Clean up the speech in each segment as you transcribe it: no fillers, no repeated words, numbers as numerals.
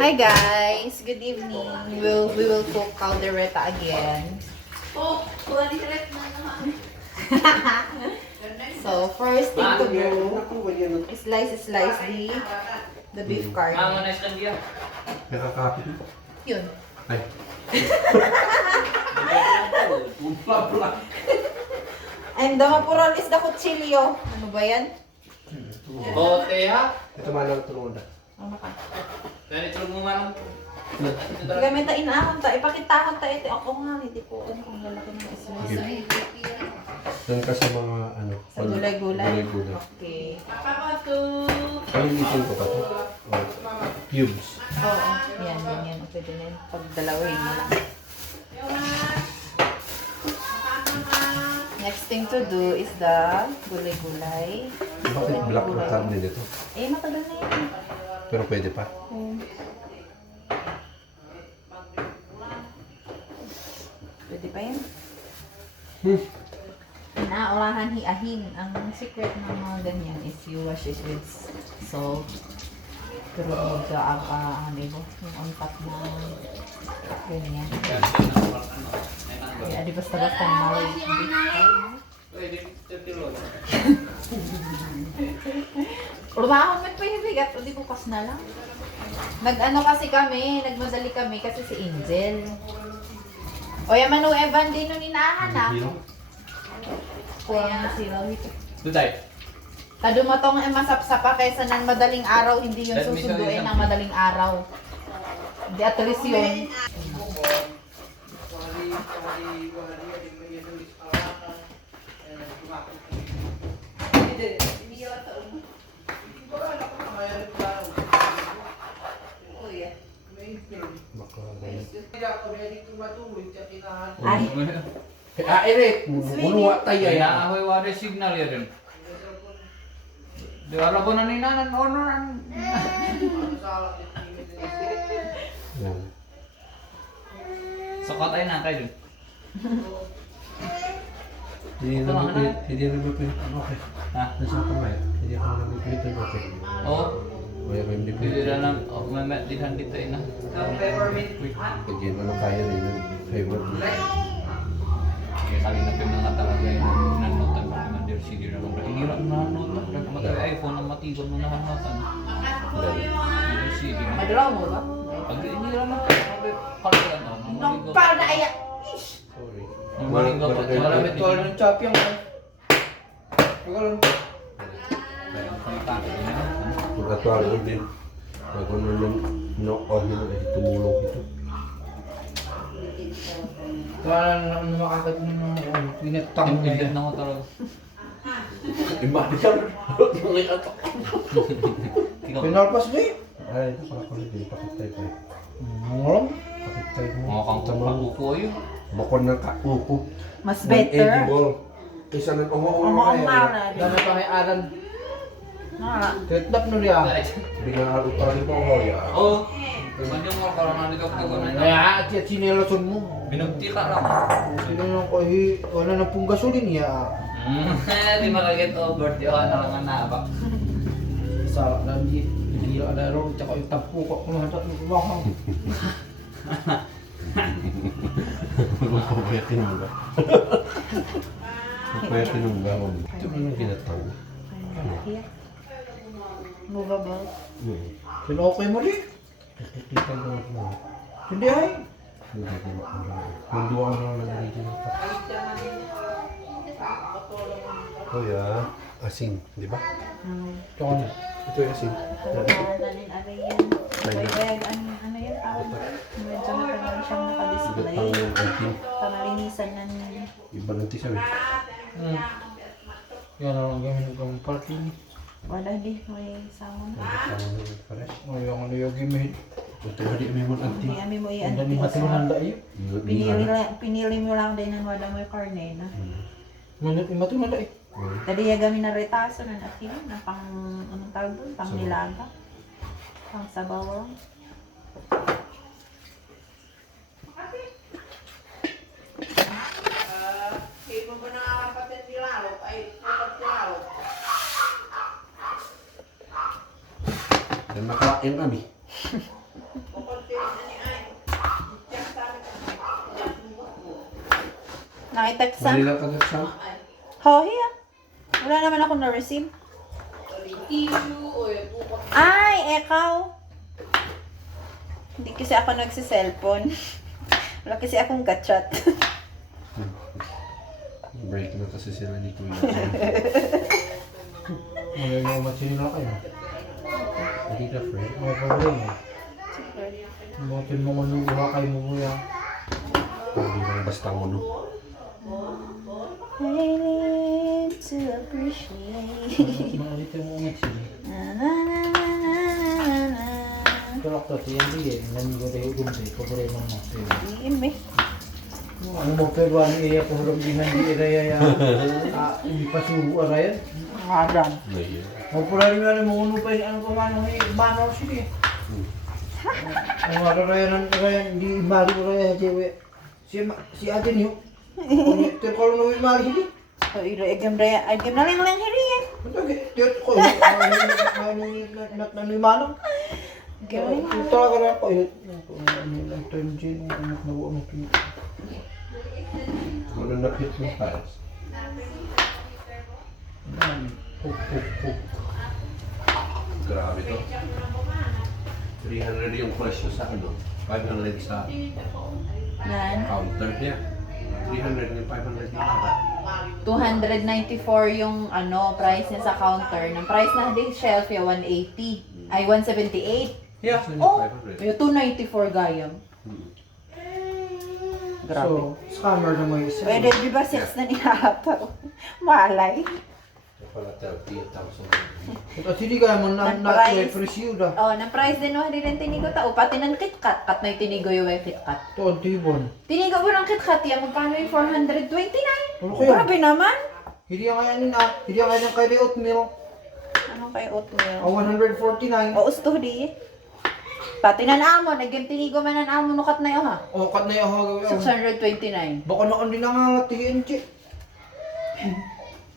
Hi guys, good evening. We will cook caldereta again. So first thing to do is slice the beef curry. Nakakapit. Yun. Ay. And the mapural is the kutsilyo. Ano ba yan? Bote ha? Ito malang tulungan na. Ano ka? Dahil tulog mo man. Gamit ta inaahon ta. Ipakitahon ta ito. Ako nga, hindi po ano kung lalaki ng slice. Doon ka sa mga ano. Sa gulay-gulay? Gulay-gulay. Okay. Kalimitin ko pa ito. Cubes. Oo. Yan. Pwede na yun. Pagdalawin mo lang. Next thing to do is the gulay-gulay. Bakit black na karne nito? Eh, matagal na yan. Pero pwede pa. Pwede pa yan. Inaolahan hiahin. Ang secret ng mga ganyan is you wash it with salt. Pero ano yung on top na ganyan. Kaya di basta-basta mawag. Lumahon man pa yung bigat. O di bukas na lang. Nag-ano kasi kami, nagmadali kami kasi si Angel. O yung Manu Evan din nung inahanap. Kuha na sila ito. Tuday. Kado mo tong masapsapa kaysa ng madaling araw, hindi yung susunduin ng madaling araw. Hindi at least yun. Ay, Eric! Muluwa tayo Kaya yan. ahoy wari signal ya din. Di wala po na ninanan onoran. Yan. Sakat ay na kayo din. Hindi na mapipilitan. Okay. Ha? Nasa kamay. Hindi ako na mapipilitan. Okay. Oo. Kaya may Hindi mapipilitan. na lang mamet dihan dito ina. Pagyan mo na kaya rin yung favorite mo. Kaya kali na pa mga talaga yung nanutan pa naman der sige na lang. Hinira na nanutan. Kaya matay iPhone na matigon mo na hanutan. Der sige na. madalaw mo ba? Pag hinira na kalian na. Nopal na ayak! Sorry. Maling gapat. Malamit ko ng Champion kan. Pagalan. Pagkatuwa ko din. Bago naman no-on nyo na tumulong ito. Kaya lang makakad mo ng pinatang Ang na edad yan. na ko talaga. Imali ka rin. Mga ito. Ikaw. Pinalpas mo eh. Ay, ito pala ko rin. Pakitay ko. Ngolong. Pakitay mo. Mga kang kapuko yun. Bakon ng kauko. Mas better. Non-edible. Isa ng umo-umo Ang kaya. na. Dami pa kay Alan. Nga. Ketnap nun niya. Bigla nga ito rin po ako ya. Oo. Kuman yung mga karang nandito ko na Kaya at yan sinelason mo. binugti ka lang. Sino nang kahi, wala na pong gasolin ya. Di makaget over. Di ako nalangan na ba? Sa landi. Hindi ada ron. Tsaka yung tampo ko. Kumahantat mo kumahang. Papayatin mo ba? Papayatin mo ba? Ito na yung ginataw. Movable. Sinokay mo rin. Nakikita mo ako. Hindi ay. Hindi ko makakala. Munduan na lang dito na pa. Oh ya, asin, di ba? Ito ka na. Ito yung asin. Ano yan? Bayag, ano yan? Tawag. Medyo matagal siyang nakadisplay. Gatang yung asin. Pamalinisan na niya. Iba ng tisaw eh. Yan ang gamit ng parking. Wala di, may samon. Gatang yung pare. O yung ano yung gamit. Ito ba di may mga anting? May mo Ang yan. dami matinanda iyo. Pinili mo lang din ng wala mo karne na. Matinanda eh. Tadi ya gamin na retaso na natin na pang anong tawag doon? Pang nilaga. Pang sabaw lang. Dan makain kami. Nakitext sa? Manila ka sa? Oh, yeah. Wala naman ako na-receive. Ay, ikaw. Hindi kasi ako nagsiselfone. Wala kasi akong kachat. Break na kasi sila ni Kuya. Ngayon yung matsin nila kayo. Hindi ka friend. May problema. Matin mo ano, buha kayo mo kuya. Hindi lang basta mo no. I need to appreciate. Makalitin mo matsin. Na, na, na, na, na, na. Pero ako siya hindi eh. Nanigo tayo umay. Problema mo. Ime. Ano mo pero ano iya ko rin di hindi raya ya. Hindi pa subo raya. Adam. Ngayon. Mo pula rin ano mo uno pa ano pa man ni mano sige. Ang ara raya nan raya di mari raya jewe. Si Aden yo. Ter kalau no mari hindi. So, igam na lang hiri eh. Betul ke? Ter ko ano mano. Galing. Ito ka na ko yun. Ang time Jane ang nabuo mo kini. Ano na hit mo files? Grabe to. 300 yung presyo sa ano? 500 sa Yan. counter niya. 300 yung 500 yung lahat. 294 yung ano, price niya sa counter. Ng price na din shelf ya 180. Ay, 178. Yeah. Saan Oh, yung 500? yung 294 gayam. Grabe. So, scammer na mo isa. Pwede, di ba 6 na nilataw? Malay. Ito pala 30,000. Ito sili ka mo na Ng na price. presyo da. Oh, ng price din no, hindi rin tinigo tao. Pati ng KitKat. Kat na yung tinigo yung KitKat. To tibon. Tinigo mo ng KitKat yan. Magkano yung 429? Ano kaya? Grabe naman. Hindi ang kaya nin hindi ang kaya ng kay oatmeal. Ano kay oatmeal? 149. O, usto di. Pati na naamon. Naging tinigo man na naamon nukat na yun ha. O kat na yung 629. Baka na hindi nangangatihin chi.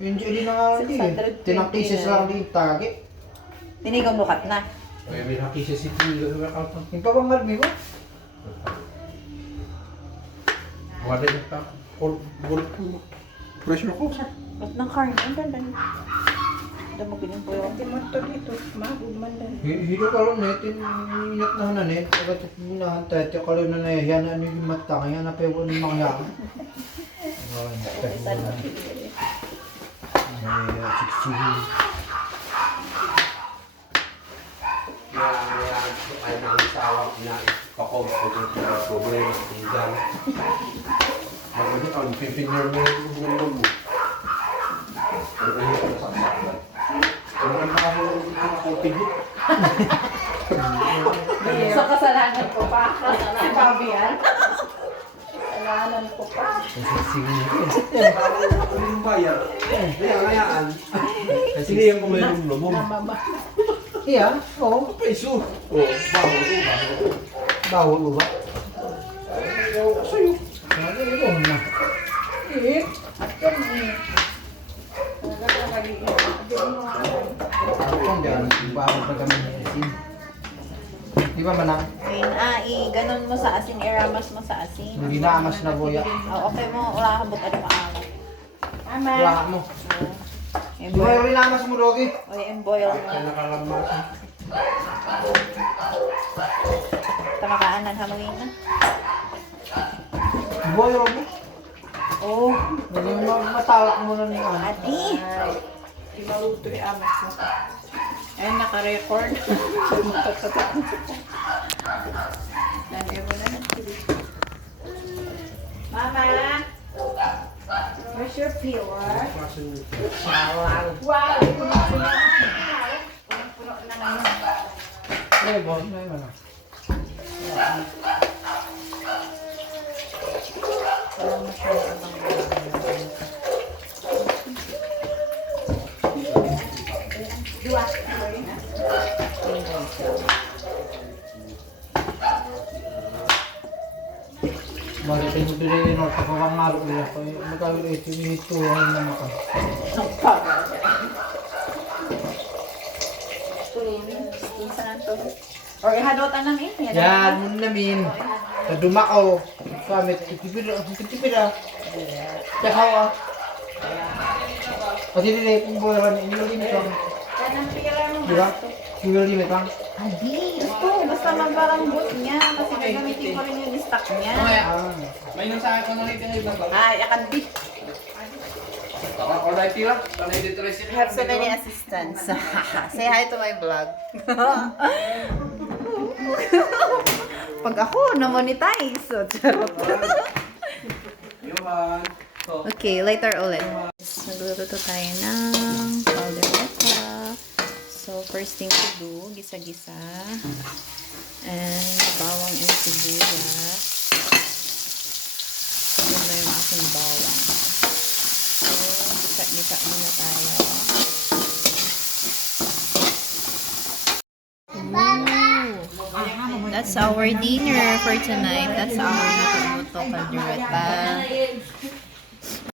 Hindi din nangangatihin. 629. Tinang-cases lang din tagi. Tinigo nukat na. Kaya may nakisa si Kuya. Yung pabangal mo ba? Wala yung pa. Pressure ko. Ba't ng karne? Ang ganda niya. Ito mo ganyan po yung Timanto dito, mahal man din. Hiro ka lang netin, ingat na hanan eh. Pagkat minahan tayo, kalau na yan, ano yung mata, kaya na pewo ng mga yan. Kaya na ang sawak niya. Pakog ko yung problema sa tinggal. Maganda ang pipinyar mo yung mo. Ano yung nasaksakan? Ano ang nakahulog dito na kopigit? Sa kasalanan ko pa. Si Bobby yan. Kailangan ko pa. Ano yung bayar? Kaya ngayaan. Sige yung kumayong lumom. Namama. Iya, oo. Peso. Oh, bago. Bawal mo ba? Ayaw ko sa'yo. Ano yun na? Eh, kung gano'n, bawal pa kami ng asin. Di ba manang? Ayun, ganon mo sa asin, iramas mo sa asin. Hindi na angas na boya. Oh, okay mo, wala kang buta na maalat. Wala mo. Di ba yung rinamas mo, Rogi? O, i-boil mo. Kaya nakalamas. Tamakaanan, hamagin na. Boy, Rogi. Oh, Matalak mo na niya. adi. Imaluto yung amas mo. Ayun, naka-record. Lagi mo na lang. Mama! Where's your peeler? Wow! Puno-puno na ngayon. Ay, boy, ay, ano. Walang masyadong abang. Dua. Bakit tayo mo tuloy yung pagkakangaro nila? Magkakaroon ito yung ito ang naman ka. Isa na to. Or ihadotan namin. Yan, muna namin. Sa dumako. Pamit, kitipira. Tsaka o hindi kung buwan ini lagi nito. Kanang pira mo. Di ba? Fuel limit lang. Adi, ito. Basta magbaranggot niya. Kasi gagamitin ko rin yung stock niya. May nung sa akin ko na rin yung iba ba? Ay, akan di. Alright, tira. Tanay dito rin I have so many assistants. Say hi to my vlog. Pag ako na-monetize. So, charot. Okay, later ulit. Nagluluto tayo ng caldereta. So, first thing to do, gisa-gisa. And bawang and sibuyas. Yun na yung aking bawang. So, gisa-gisa muna tayo. Ooh. That's our dinner for tonight. That's our luto-luto caldereta.